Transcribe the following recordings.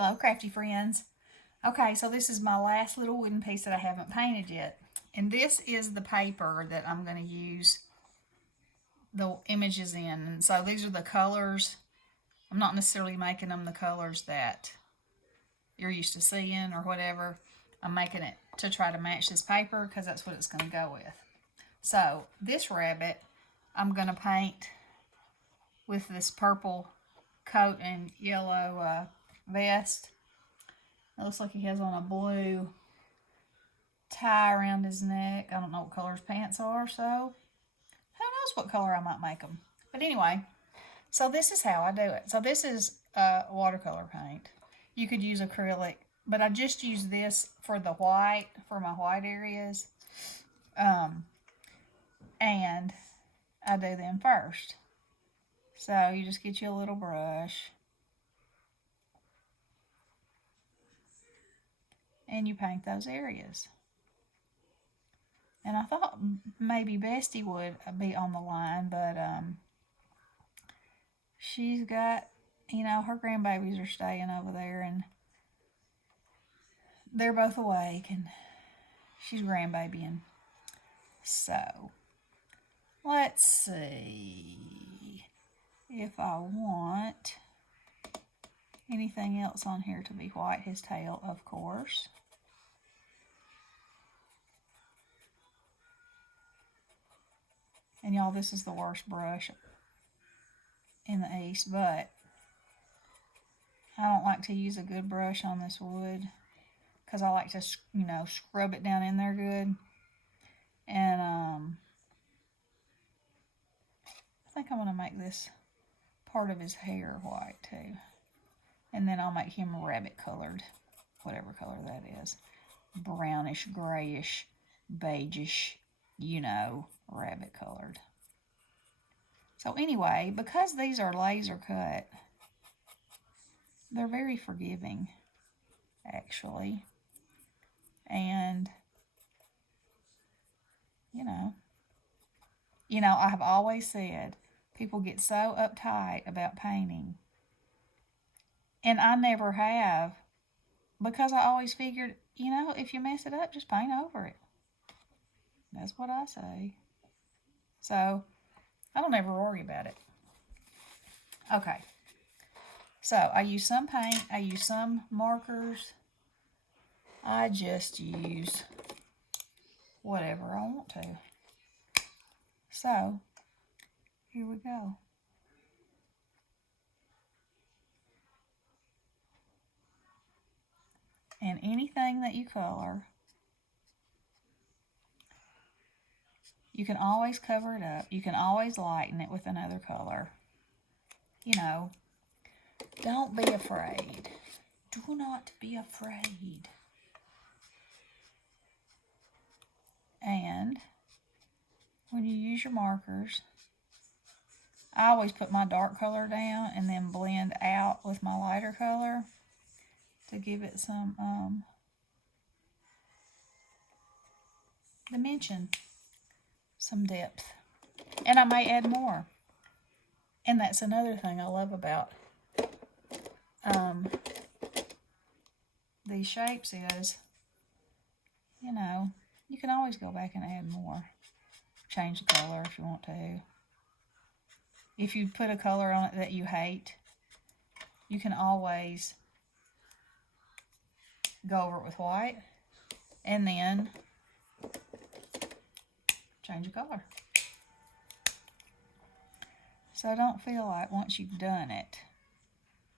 Hello, crafty friends. Okay, so this is my last little wooden piece that I haven't painted yet. And this is the paper that I'm going to use the images in. And so these are the colors. I'm not necessarily making them the colors that you're used to seeing or whatever. I'm making it to try to match this paper because that's what it's going to go with. So this rabbit, I'm going to paint with this purple coat and yellow vest. It looks like he has on a blue tie around his neck. I don't know what color his pants are, so who knows what color I might make them. But anyway, so this is how I do it. So this is watercolor paint. You could use acrylic, but I just use this for the white, for my white areas. And I do them first. So you just get you a little brush. And you paint those areas. And I thought maybe Bestie would be on the line, but she's got, her grandbabies are staying over there, and they're both awake, and she's grandbabying. So, let's see if I want anything else on here to be white. His tail, of course. And y'all, this is the worst brush in the East, but I don't like to use a good brush on this wood because I like to, scrub it down in there good. And I think I want to make this part of his hair white too. And then I'll make him rabbit colored, whatever color that is. Brownish, grayish, beigeish, rabbit colored. So anyway, because these are laser cut, they're very forgiving, actually. And, I have always said people get so uptight about painting. And I never have, because I always figured, if you mess it up, just paint over it. That's what I say. So, I don't ever worry about it. Okay. So, I use some paint. I use some markers. I just use whatever I want to. So, here we go. And anything that you color, you can always cover it up. You can always lighten it with another color. Don't be afraid. Do not be afraid. And when you use your markers, I always put my dark color down and then blend out with my lighter color to give it some dimension, some depth. And I may add more. And that's another thing I love about these shapes is, you can always go back and add more. Change the color if you want to. If you put a color on it that you hate, you can always go over it with white and then change the color. So don't feel like once you've done it,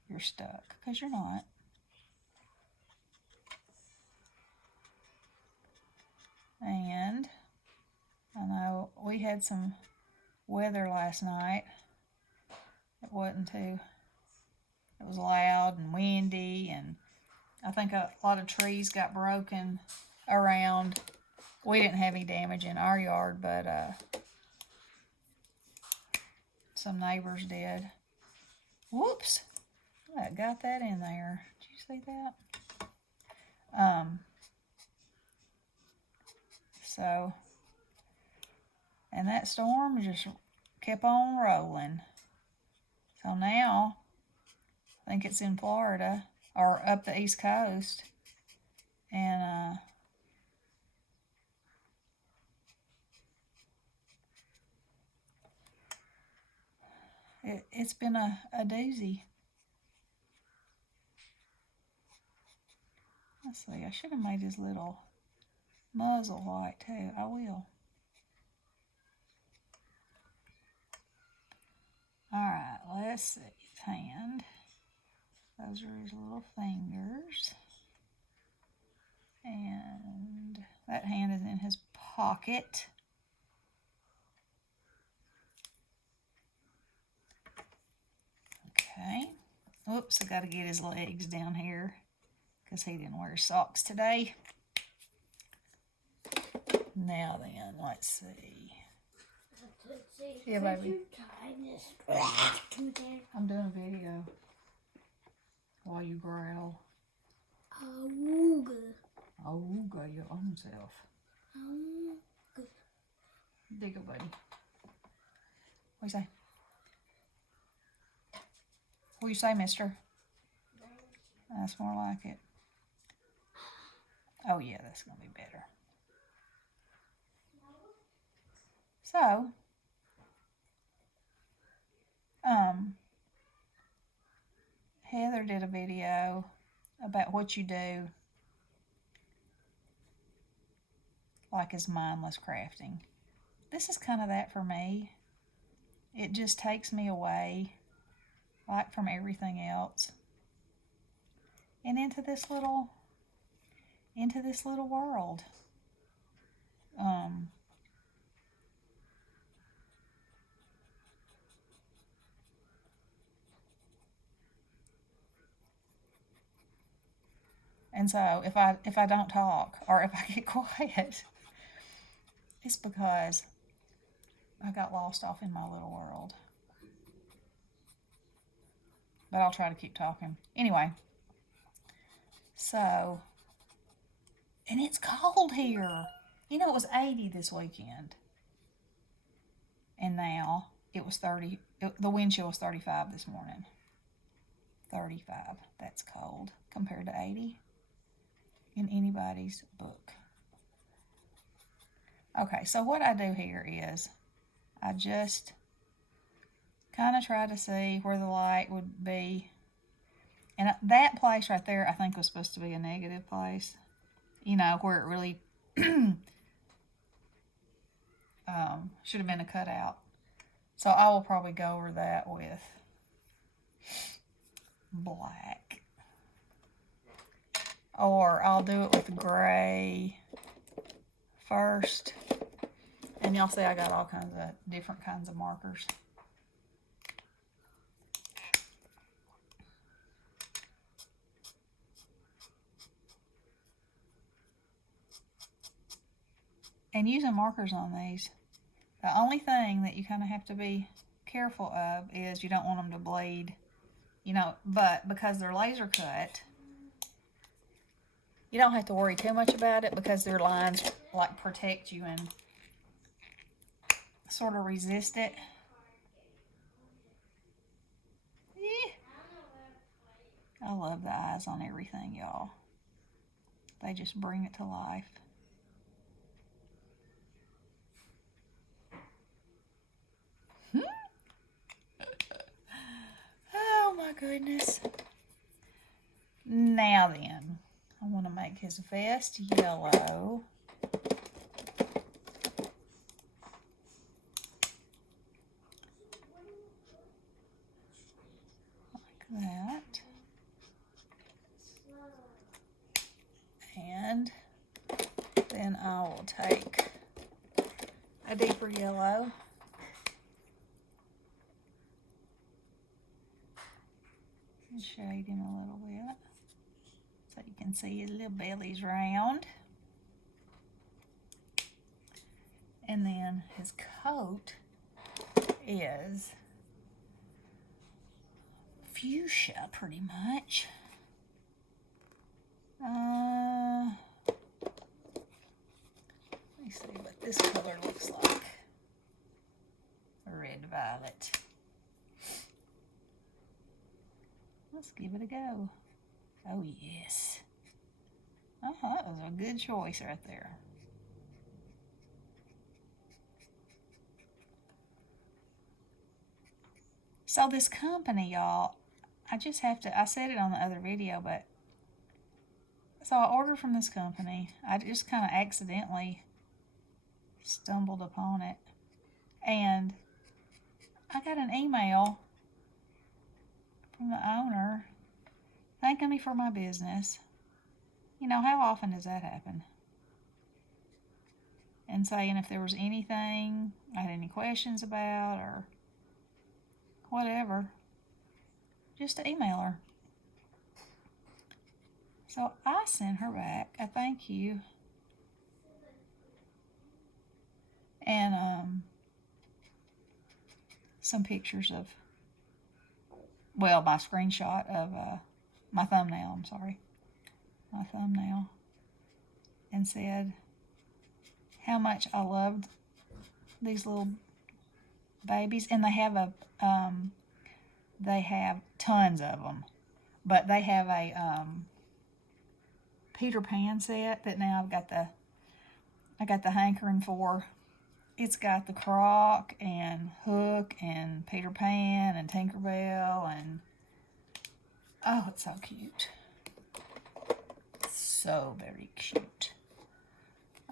you're stuck, because you're not. And I know we had some weather last night. It was loud and windy, and I think a lot of trees got broken around. We didn't have any damage in our yard, but some neighbors did. Whoops! I got that in there. Did you see that? So, and that storm just kept on rolling. So now, I think it's in Florida. or up the East Coast. And it's been a doozy. Let's see, I should have made his little muzzle white too. I will. Alright, let's see his hand. Those are his little fingers. And that hand is in his pocket. Okay. Oops, I gotta get his legs down here because he didn't wear socks today. Now then, let's see. Yeah, baby. I'm doing a video while you growl. Awooga. Awooga, your own self. Awooga. Dig it, buddy. What you say? What you say, mister? That's more like it. Oh yeah, that's gonna be better. So, Heather did a video about what you do, like as mindless crafting. This is kind of that for me. It just takes me away, like, from everything else, and into this little world. And so if I don't talk or if I get quiet, it's because I got lost off in my little world. But I'll try to keep talking. Anyway, so, and it's cold here. You know, it was 80 this weekend. And now it was 30. The wind chill was 35 this morning. 35. That's cold compared to 80 in anybody's book. Okay, so what I do here is I just kind of try to see where the light would be. And that place right there, I think, was supposed to be a negative place. You know, where it really should have been a cutout. So I will probably go over that with black. Or I'll do it with gray first. And y'all see I got all kinds of different kinds of markers. And using markers on these, the only thing that you kind of have to be careful of is you don't want them to bleed, you know, but because they're laser cut, you don't have to worry too much about it because their lines like protect you and sort of resist it. Yeah. I love the eyes on everything, y'all. They just bring it to life. Oh my goodness. Now then, I want to make his vest yellow. Like that. And then I will take a deeper yellow. And shade him a little bit so you can see his little belly's round. And then his coat is fuchsia pretty much. Let me see what this color looks like. Red violet. Let's give it a go. Oh, yes. Oh, that was a good choice right there. So this company, y'all, I just have to, I said it on the other video, but so I ordered from this company. I just kind of accidentally stumbled upon it. And I got an email from the owner thanking me for my business. You know, how often does that happen? And saying if there was anything I had any questions about or whatever, just to email her. So I sent her back a thank you and some pictures of, well, my screenshot of my thumbnail, I'm sorry, my thumbnail, and said how much I loved these little babies. And they have tons of them, but they have a Peter Pan set that now I got the hankering for. It's got the Croc and Hook and Peter Pan and Tinkerbell and oh, it's so cute. So very cute.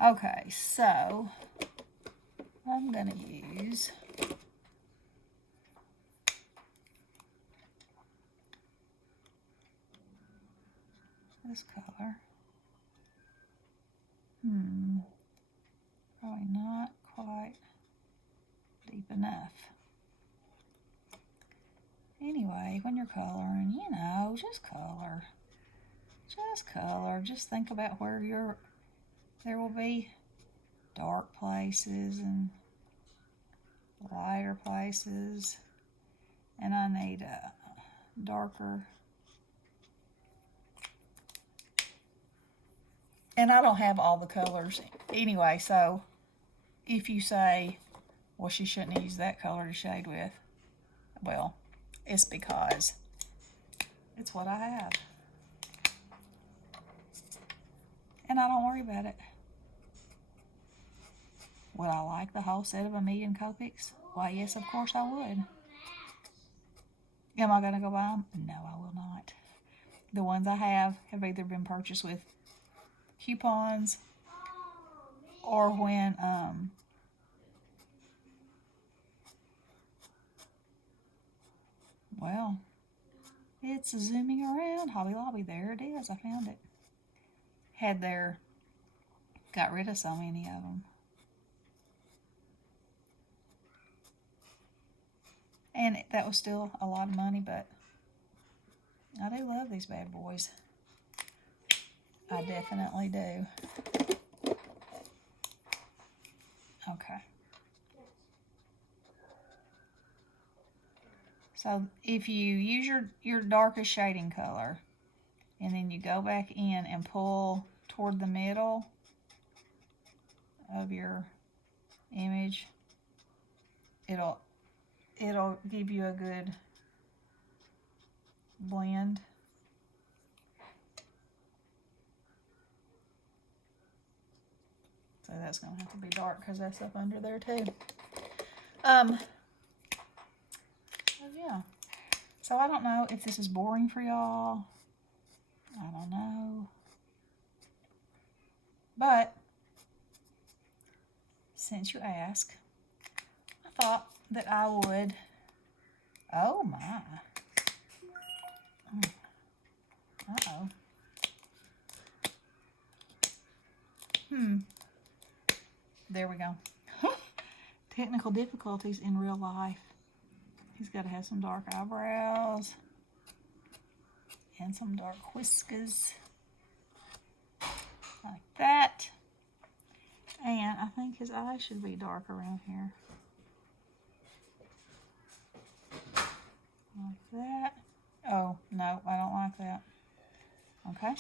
Okay, so I'm gonna use this color. Probably not quite deep enough. Anyway, when you're coloring, you know, just color. Just color. Just think about where there will be dark places and lighter places. And I need a darker. And I don't have all the colors anyway, so if you say, well, she shouldn't use that color to shade with, well, it's because it's what I have. And I don't worry about it. Would I like the whole set of 1,000,000 Copics? Why, yes, of course I would. Am I going to go buy them? No, I will not. The ones I have either been purchased with coupons or when well, it's zooming around Hobby Lobby. There it is. I found it. Got rid of so many of them. And that was still a lot of money, but I do love these bad boys. I definitely do. Okay. So if you use your darkest shading color and then you go back in and pull toward the middle of your image, it'll give you a good blend. So that's going to have to be dark because that's up under there too. So yeah. So I don't know if this is boring for y'all. I don't know. But since you ask, I thought that I would. Oh my. Uh-oh. There we go. Technical difficulties in real life. He's got to have some dark eyebrows and some dark whiskers. Like that. And I think his eyes should be dark around here. Like that. Oh, no, I don't like that. Okay.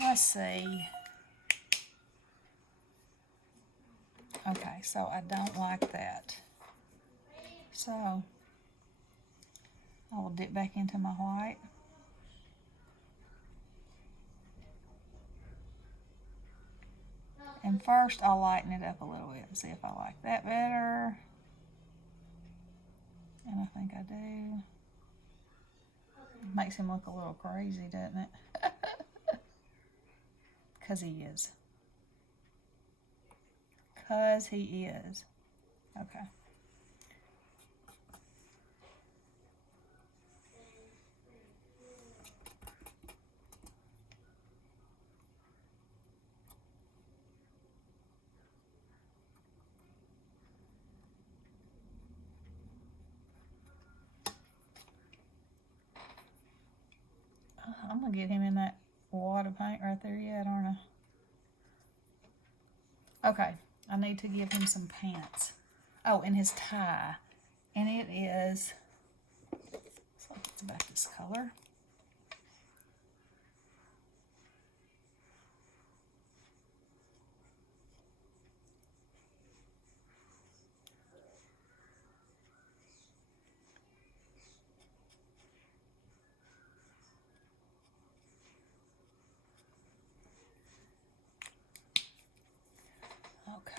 Let's see. Okay, so I don't like that. So I will dip back into my white. And first I'll lighten it up a little bit and see if I like that better. And I think I do. Makes him look a little crazy, doesn't it? Because he is. Because he is. Okay. I'm going to get him in that wad of paint right there yet, aren't I? Okay. I need to give him some pants. Oh, and his tie. And it is, looks like it's about this color.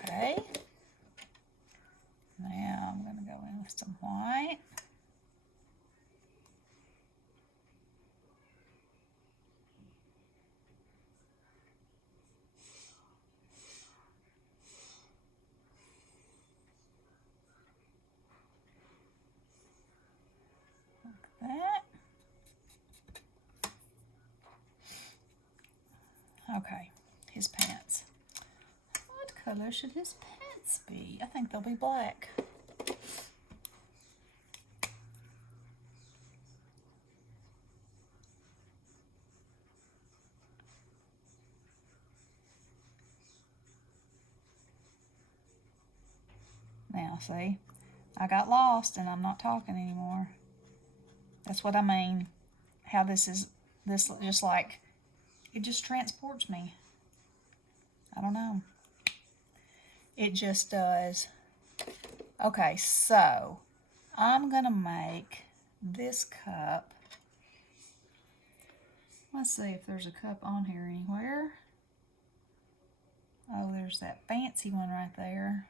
Okay. Now I'm going to go in with some white. Like that. Okay, his pants. What color should his pants be? I think they'll be black. Now, see, I got lost and I'm not talking anymore. That's what I mean. How this just like, it just transports me. I don't know. It just does. Okay, so I'm going to make this cup. Let's see if there's a cup on here anywhere. Oh, there's that fancy one right there.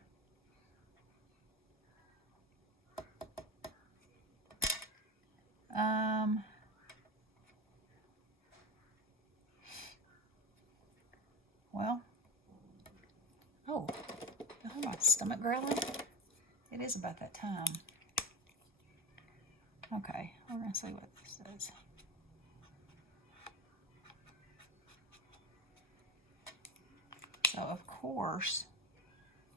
Well, oh, my stomach growling. It is about that time. Okay, we're going to see what this says. So, of course,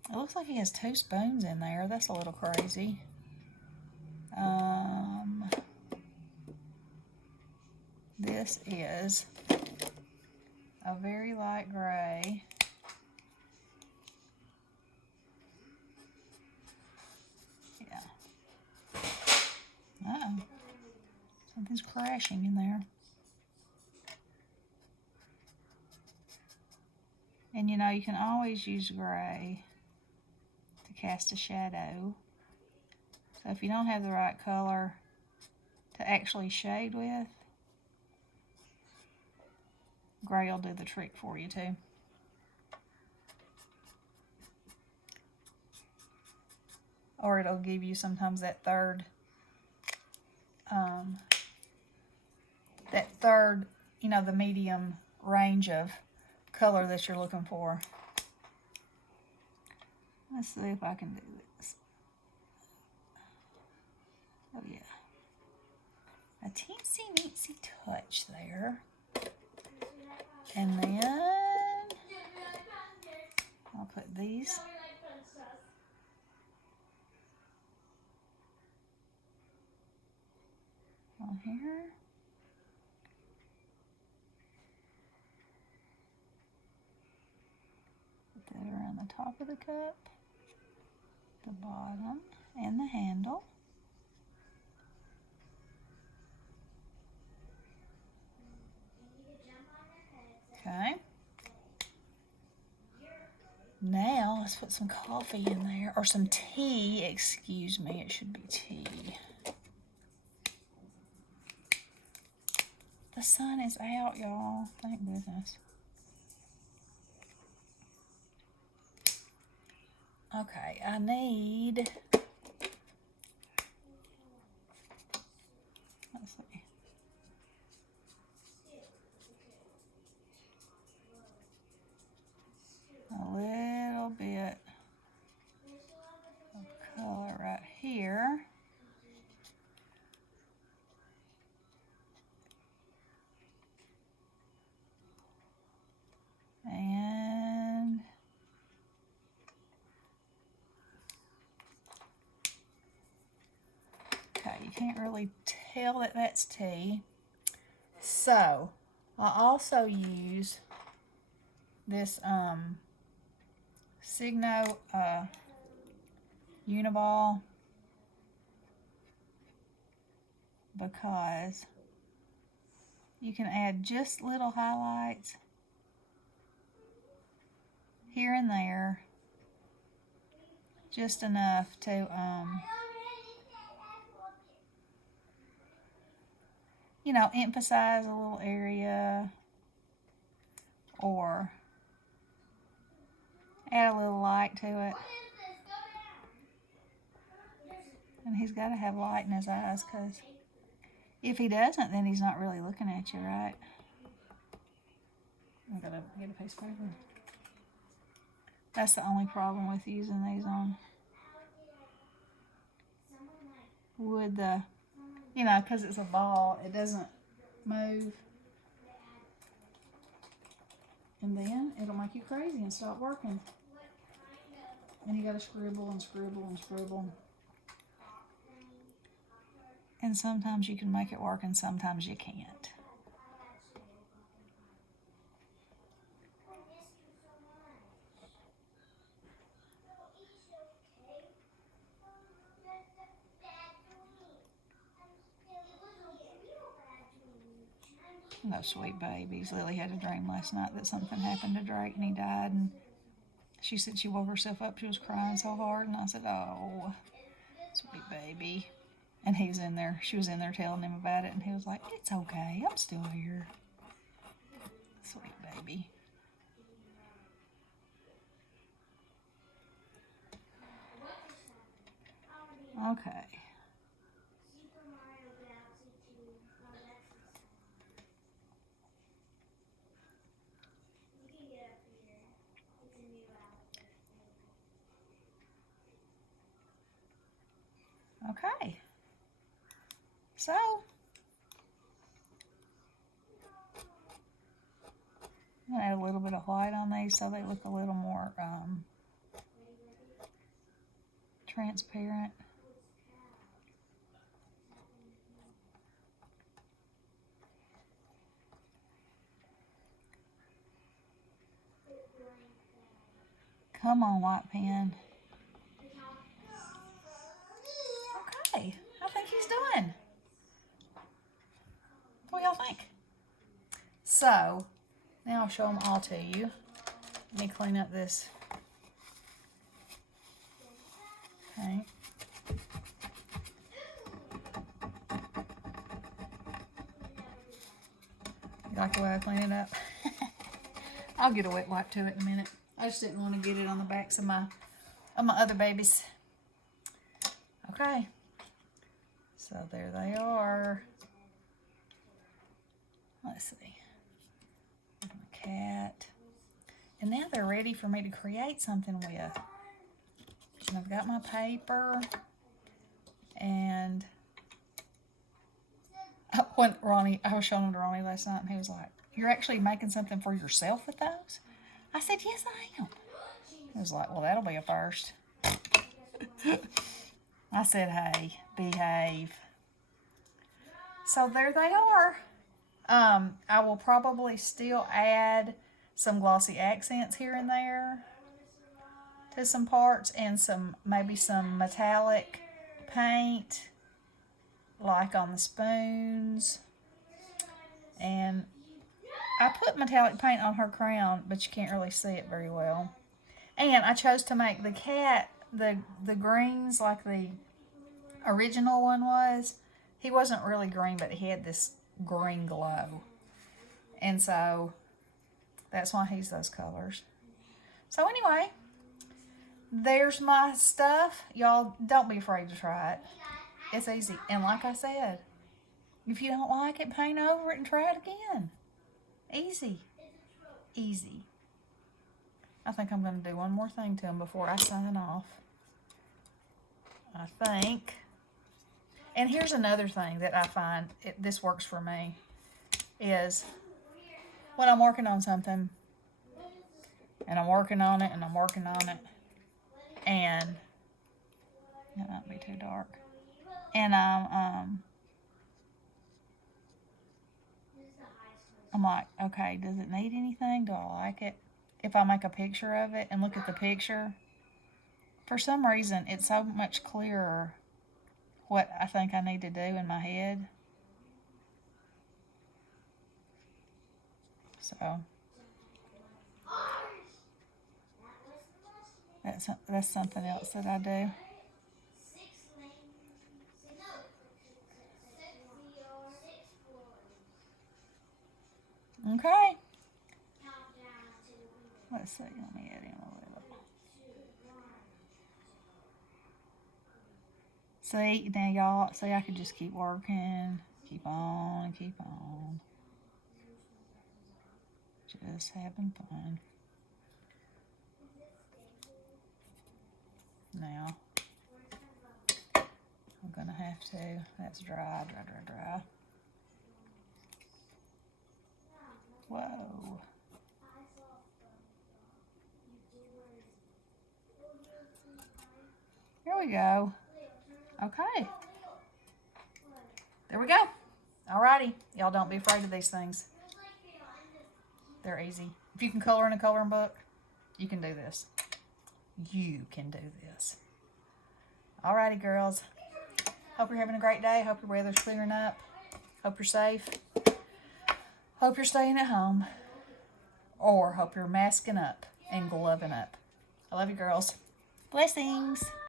it looks like he has 2 spoons in there. That's a little crazy. This is a very light gray. Yeah. Uh-oh. Something's crashing in there. And you know, you can always use gray to cast a shadow. So if you don't have the right color to actually shade with, gray will do the trick for you too. Or it'll give you sometimes that third, you know, the medium range of color that you're looking for. Let's see if I can do this. Oh yeah. A teensy-neensy touch there. And then I'll put these on here. Put that around the top of the cup, the bottom, and the handle. Okay. Now let's put some coffee in there, or some tea, excuse me, it should be tea. The sun is out, y'all. Thank goodness. Okay, I need, let's see. A little bit of color right here. And okay, you can't really tell that that's tea. So I also use this Signo Uniball because you can add just little highlights here and there, just enough to you know, emphasize a little area or add a little light to it. And he's got to have light in his eyes, because if he doesn't, then he's not really looking at you, right? I'm going to get a piece of paper. That's the only problem with using these on wood, you know, because it's a ball, it doesn't move. And then it'll make you crazy and stop working. And you got to scribble and scribble and scribble. And sometimes you can make it work and sometimes you can't. No, sweet babies. Lily had a dream last night that something happened to Drake and he died, and she said she woke herself up. She was crying so hard, and I said, "Oh, sweet baby." And he was in there. She was in there telling him about it, and he was like, "It's okay. I'm still here." Sweet baby. Okay. Okay. So, I'm going to add a little bit of white on these so they look a little more transparent. Come on, white pen. Okay, I think he's done. What do y'all think? So, now I'll show them all to you. Let me clean up this paint. You like the way I clean it up? I'll get a wet wipe to it in a minute. I just didn't want to get it on the backs of my other babies. Okay. So there they are. Let's see. My cat. And now they're ready for me to create something with. And I've got my paper. And when I was showing them to Ronnie last night, and he was like, "You're actually making something for yourself with those?" I said, "Yes, I am." He was like, "Well, that'll be a first." I said, "Hey, behave." So there they are. I will probably still add some glossy accents here and there to some parts, and maybe some metallic paint, like on the spoons. And I put metallic paint on her crown, but you can't really see it very well. And I chose to make the cat the greens like the original one was. He wasn't really green, but he had this green glow. And so that's why he's those colors. So anyway, there's my stuff. Y'all, don't be afraid to try it. It's easy. And like I said, if you don't like it, paint over it and try it again. Easy. Easy. I think I'm going to do one more thing to them before I sign off. I think. And here's another thing that I find, this works for me, is when I'm working on something, and I'm working on it, and I'm working on it, and that might be too dark, and I'm like, okay, does it need anything? Do I like it? If I make a picture of it and look at the picture, for some reason, it's so much clearer what I think I need to do in my head. So that's something else that I do. Okay. Let's see. Let me add in a little. See, now y'all, see, I could just keep working, keep on, keep on. Just having fun. Now, I'm gonna have to, that's dry. Whoa. Here we go. Okay. There we go. Alrighty. Y'all don't be afraid of these things. They're easy. If you can color in a coloring book, you can do this. You can do this. Alrighty, girls. Hope you're having a great day. Hope your weather's clearing up. Hope you're safe. Hope you're staying at home. Or hope you're masking up and gloving up. I love you, girls. Blessings.